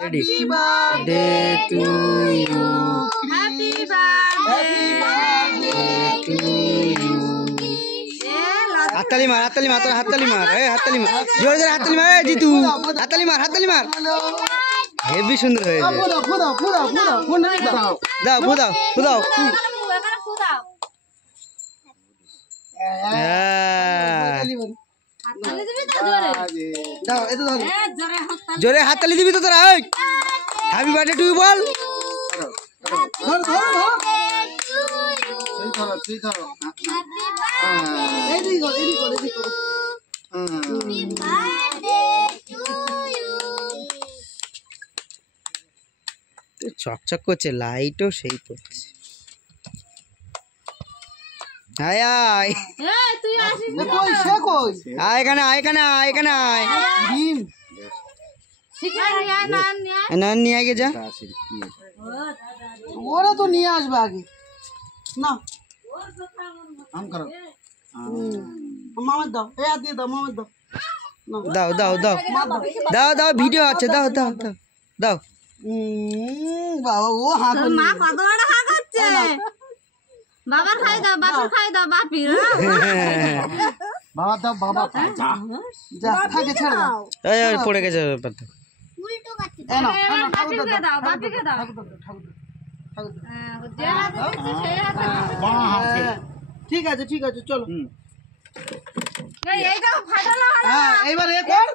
Happy birthday to you. Happy birthday to you. हाथताली मार तो हाथताली मार जोर जोर हाथताली मार जीतू हाथताली मार हेवी सुंदर है दाओ फुदाओ जोरे हाथताली दिबी तो तोरा हैप्पी बर्थडे टू यू बोल চকচক করছে লাইটও সেই করছে আয় আয় তুই আসিস না কই সে কই আয় এখানে আয় ডিম শিকার নিয়ে নান নিয়ে আগে যা ওরা তো নিয়ে আসবে আগে না আম করো মামার দাও এ দিয়ে দাও মামার দাও দাও ভিডিও আছে দাও বাবা ও হাত মা কত বড় হাত হচ্ছে বাবার খাই দাও বাপি বাবা দাও বাবা যা থাকে ছেড়ে দাও এই পড়ে গেছে ব্যাপারটা উল্টো কাটছে এ না বাপিকে দাও যে হাতে দিচ্ছে সেই হাতে ঠিক আছে চলো এইটা ফাটালো হ্যাঁ এইবার এ কর